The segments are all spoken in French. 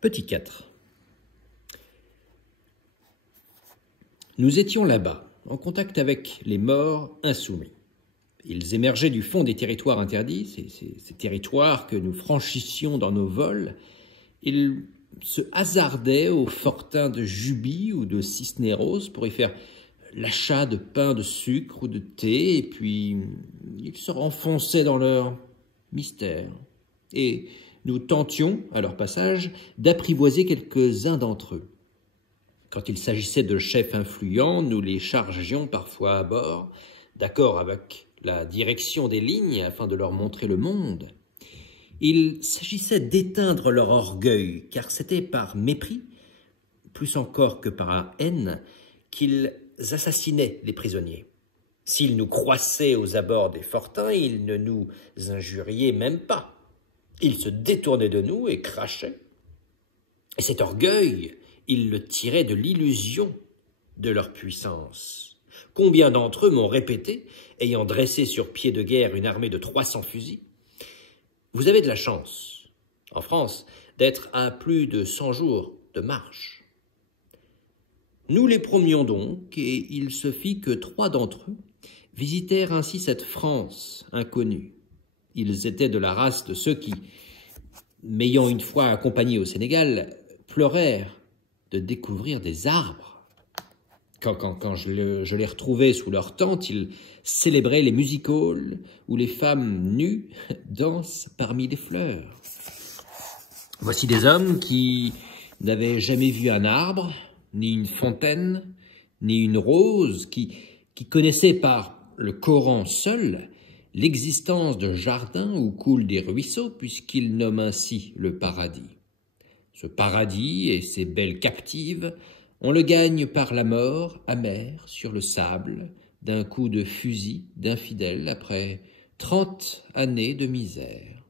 Petit 4. Nous étions là-bas, en contact avec les morts insoumis. Ils émergeaient du fond des territoires interdits, ces territoires que nous franchissions dans nos vols. Ils se hasardaient au fortin de Juby ou de Cisneros pour y faire l'achat de pain, de sucre ou de thé, et puis ils se renfonçaient dans leur mystère. Et nous tentions, à leur passage, d'apprivoiser quelques-uns d'entre eux. Quand il s'agissait de chefs influents, nous les chargions parfois à bord, d'accord avec la direction des lignes afin de leur montrer le monde. Il s'agissait d'éteindre leur orgueil, car c'était par mépris, plus encore que par haine, qu'ils assassinaient les prisonniers. S'ils nous croissaient aux abords des fortins, ils ne nous injuriaient même pas. Ils se détournaient de nous et crachaient. Et cet orgueil, ils le tiraient de l'illusion de leur puissance. Combien d'entre eux m'ont répété, ayant dressé sur pied de guerre une armée de 300 fusils, « Vous avez de la chance, en France, d'être à plus de 100 jours de marche. » Nous les promenions donc, et il se fit que 3 d'entre eux visitèrent ainsi cette France inconnue. Ils étaient de la race de ceux qui, m'ayant une fois accompagné au Sénégal, pleurèrent de découvrir des arbres. Quand je les retrouvais sous leur tente, ils célébraient les music-halls où les femmes nues dansent parmi les fleurs. Voici des hommes qui n'avaient jamais vu un arbre, ni une fontaine, ni une rose, qui connaissaient par le Coran seul l'existence de jardins où coulent des ruisseaux, puisqu'ils nomment ainsi le paradis. Ce paradis et ces belles captives, on le gagne par la mort amère sur le sable d'un coup de fusil d'infidèles après 30 années de misère.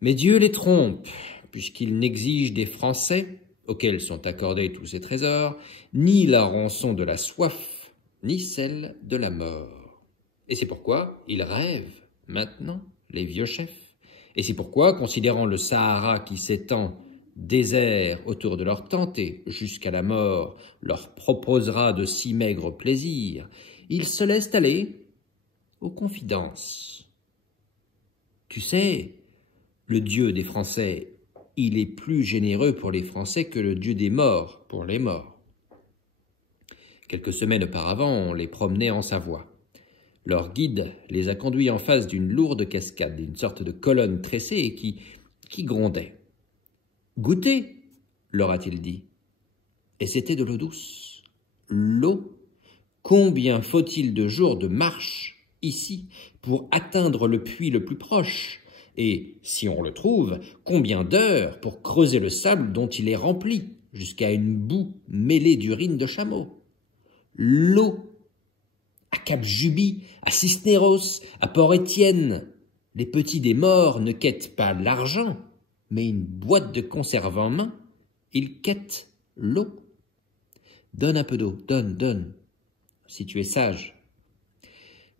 Mais Dieu les trompe, puisqu'il n'exige des Français, auxquels sont accordés tous ces trésors, ni la rançon de la soif, ni celle de la mort. Et c'est pourquoi ils rêvent, maintenant, les vieux chefs. Et c'est pourquoi, considérant le Sahara qui s'étend désert autour de leur tente et jusqu'à la mort leur proposera de si maigres plaisirs, ils se laissent aller aux confidences. Tu sais, le Dieu des Français, il est plus généreux pour les Français que le Dieu des morts pour les morts. Quelques semaines auparavant, on les promenait en Savoie. Leur guide les a conduits en face d'une lourde cascade, une sorte de colonne tressée et qui grondait. « Goûtez !» leur a-t-il dit. Et c'était de l'eau douce. L'eau, combien faut-il de jours de marche ici pour atteindre le puits le plus proche? Et, si on le trouve, combien d'heures pour creuser le sable dont il est rempli, jusqu'à une boue mêlée d'urine de chameau? L'eau, à Cap-Juby, à Cisneros, à Port-Étienne, les petits des morts ne quêtent pas l'argent, mais une boîte de conserve en main, ils quêtent l'eau. Donne un peu d'eau, donne, si tu es sage.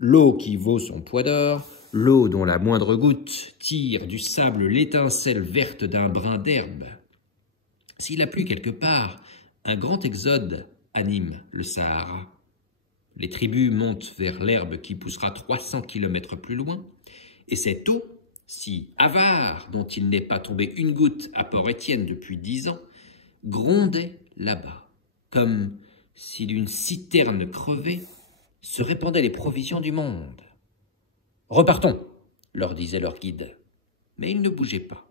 L'eau qui vaut son poids d'or, l'eau dont la moindre goutte tire du sable l'étincelle verte d'un brin d'herbe. S'il a plu quelque part, un grand exode anime le Sahara. Les tribus montent vers l'herbe qui poussera 300 kilomètres plus loin, et cette eau, si avare dont il n'est pas tombé une goutte à Port-Étienne depuis 10 ans, grondait là-bas, comme si d'une citerne crevée se répandaient les provisions du monde. « Repartons !» leur disait leur guide. Mais ils ne bougeaient pas.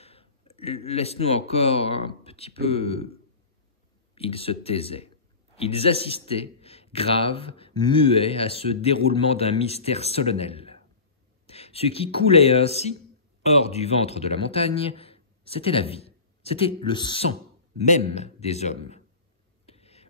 « Laisse-nous encore un petit peu... » Ils se taisaient. Ils assistaient, graves, muets, à ce déroulement d'un mystère solennel. Ce qui coulait ainsi, hors du ventre de la montagne, c'était la vie, c'était le sang même des hommes.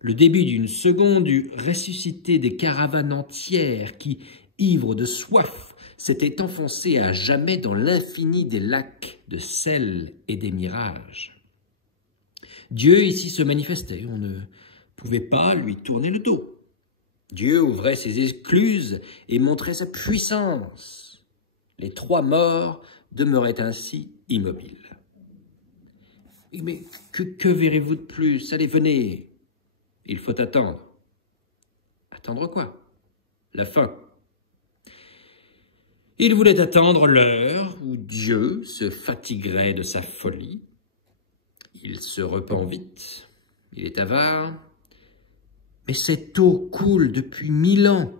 Le début d'une seconde eût ressuscité des caravanes entières qui, ivres de soif, s'étaient enfoncées à jamais dans l'infini des lacs de sel et des mirages. Dieu ici se manifestait, on ne pouvait pas lui tourner le dos. Dieu ouvrait ses écluses et montrait sa puissance. Les 3 morts demeuraient ainsi immobiles. Mais que verrez-vous de plus? Allez, venez. Il faut attendre. Attendre quoi? La fin. Il voulait attendre l'heure où Dieu se fatiguerait de sa folie. Il se repent vite. Il est avare. Mais cette eau coule depuis 1000 ans.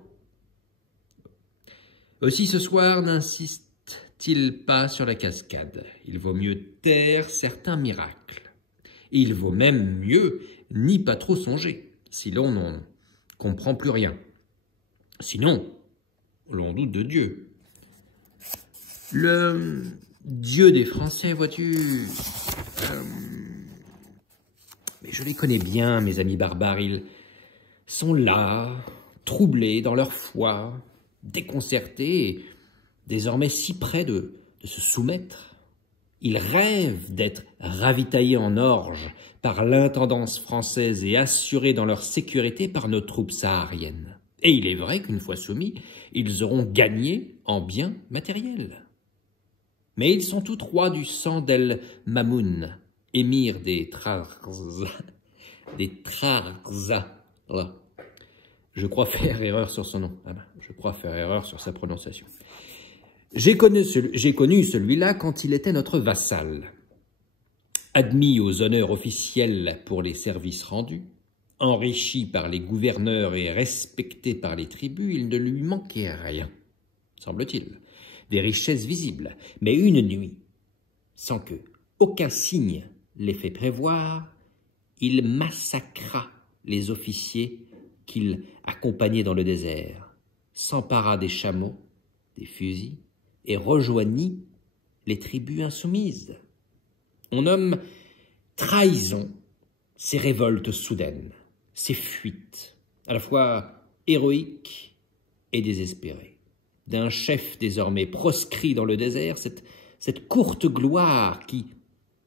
Aussi ce soir n'insiste-t-il pas sur la cascade. Il vaut mieux taire certains miracles. Il vaut même mieux n'y pas trop songer, si l'on n'en comprend plus rien. Sinon, l'on doute de Dieu. Le Dieu des Français, vois-tu, mais je les connais bien, mes amis barbares, ils sont là, troublés dans leur foi, déconcertés et désormais si près de se soumettre. Ils rêvent d'être ravitaillés en orge par l'intendance française et assurés dans leur sécurité par nos troupes sahariennes. Et il est vrai qu'une fois soumis, ils auront gagné en biens matériels. Mais ils sont tous trois du sang d'El Mamoun, émir des Trarza. Je crois faire erreur sur son nom. Je crois faire erreur sur sa prononciation. J'ai connu celui-là quand il était notre vassal. Admis aux honneurs officiels pour les services rendus, enrichi par les gouverneurs et respecté par les tribus, il ne lui manquait rien, semble-t-il, des richesses visibles. Mais une nuit, sans que aucun signe les fait prévoir, il massacra les officiers qu'il accompagnait dans le désert, s'empara des chameaux, des fusils, et rejoignit les tribus insoumises. On nomme trahison ces révoltes soudaines, ces fuites, à la fois héroïques et désespérées. D'un chef désormais proscrit dans le désert, cette courte gloire qui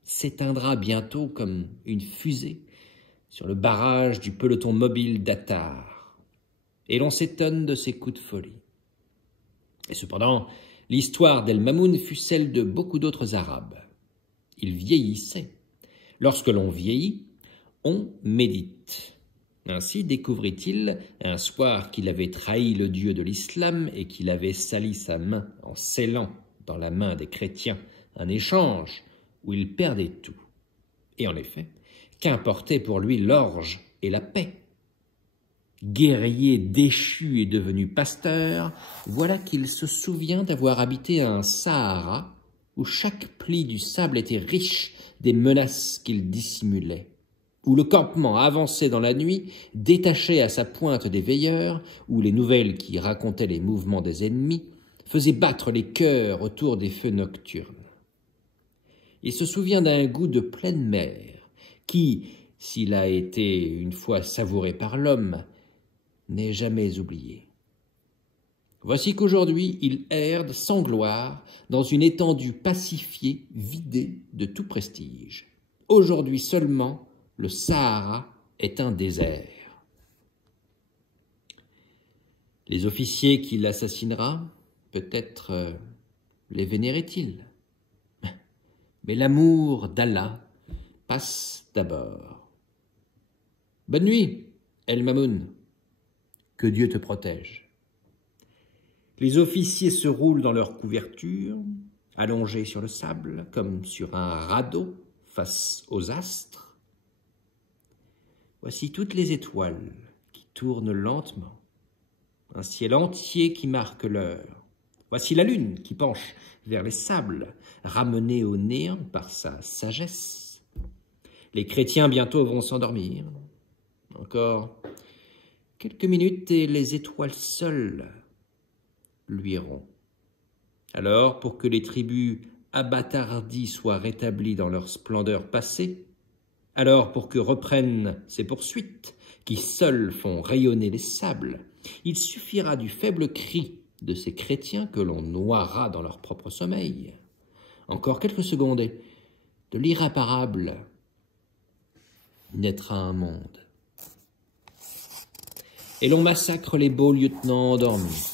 s'éteindra bientôt comme une fusée sur le barrage du peloton mobile d'Attar. Et l'on s'étonne de ses coups de folie. Et cependant, l'histoire d'El Mamoun fut celle de beaucoup d'autres Arabes. Ils vieillissaient. Lorsque l'on vieillit, on médite. Ainsi découvrit-il, un soir qu'il avait trahi le Dieu de l'islam et qu'il avait sali sa main en scellant dans la main des chrétiens un échange où il perdait tout. Et en effet, qu'importait pour lui l'orge et la paix? Guerrier déchu et devenu pasteur, voilà qu'il se souvient d'avoir habité un Sahara où chaque pli du sable était riche des menaces qu'il dissimulait, où le campement avançait dans la nuit, détaché à sa pointe des veilleurs, où les nouvelles qui racontaient les mouvements des ennemis faisaient battre les cœurs autour des feux nocturnes. Il se souvient d'un goût de pleine mer qui, s'il a été une fois savouré par l'homme, n'est jamais oublié. Voici qu'aujourd'hui il herde sans gloire dans une étendue pacifiée vidée de tout prestige. Aujourd'hui seulement, le Sahara est un désert. Les officiers qui l'assassinera, peut-être les vénérait-il. Mais l'amour d'Allah passe d'abord. Bonne nuit, El Mamoun. Que Dieu te protège. Les officiers se roulent dans leur couverture, allongés sur le sable, comme sur un radeau face aux astres. Voici toutes les étoiles qui tournent lentement, un ciel entier qui marque l'heure. Voici la lune qui penche vers les sables, ramenée au néant par sa sagesse. Les chrétiens bientôt vont s'endormir. Encore quelques minutes et les étoiles seules luiront. Alors, pour que les tribus abattardies soient rétablies dans leur splendeur passée, alors pour que reprennent ces poursuites qui seules font rayonner les sables, il suffira du faible cri de ces chrétiens que l'on noiera dans leur propre sommeil. Encore quelques secondes et de l'irréparable naîtra un monde. Et l'on massacre les beaux lieutenants endormis.